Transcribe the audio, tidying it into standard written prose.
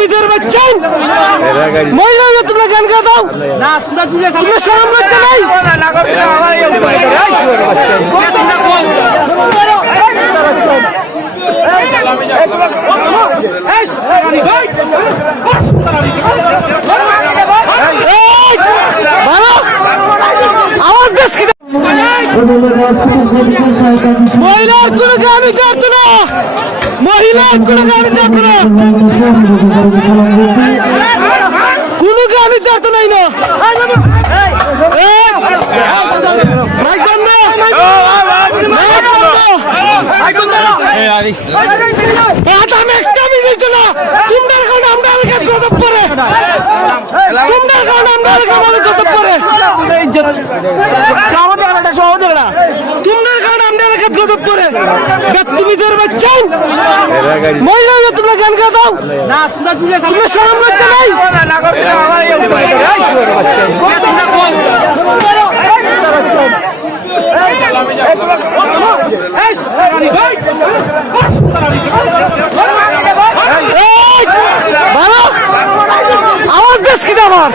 বেদুমিদের বাচ্চা মহিলা তোমরা গান গা দাও না তোমরা জুড়ে তোমরা শরম লজ্জা নাই আওয়াজ দেখ মহিলার কোনো গামি করতো না মহিলার কোনো গামি করতো না কোনো গামি করতো নাই না মহিলা তোমরা গান গা দাও না তোমরা জুড়ে তোমরা শরম লজ্জা নাই আওয়াজ দেখ কি আমার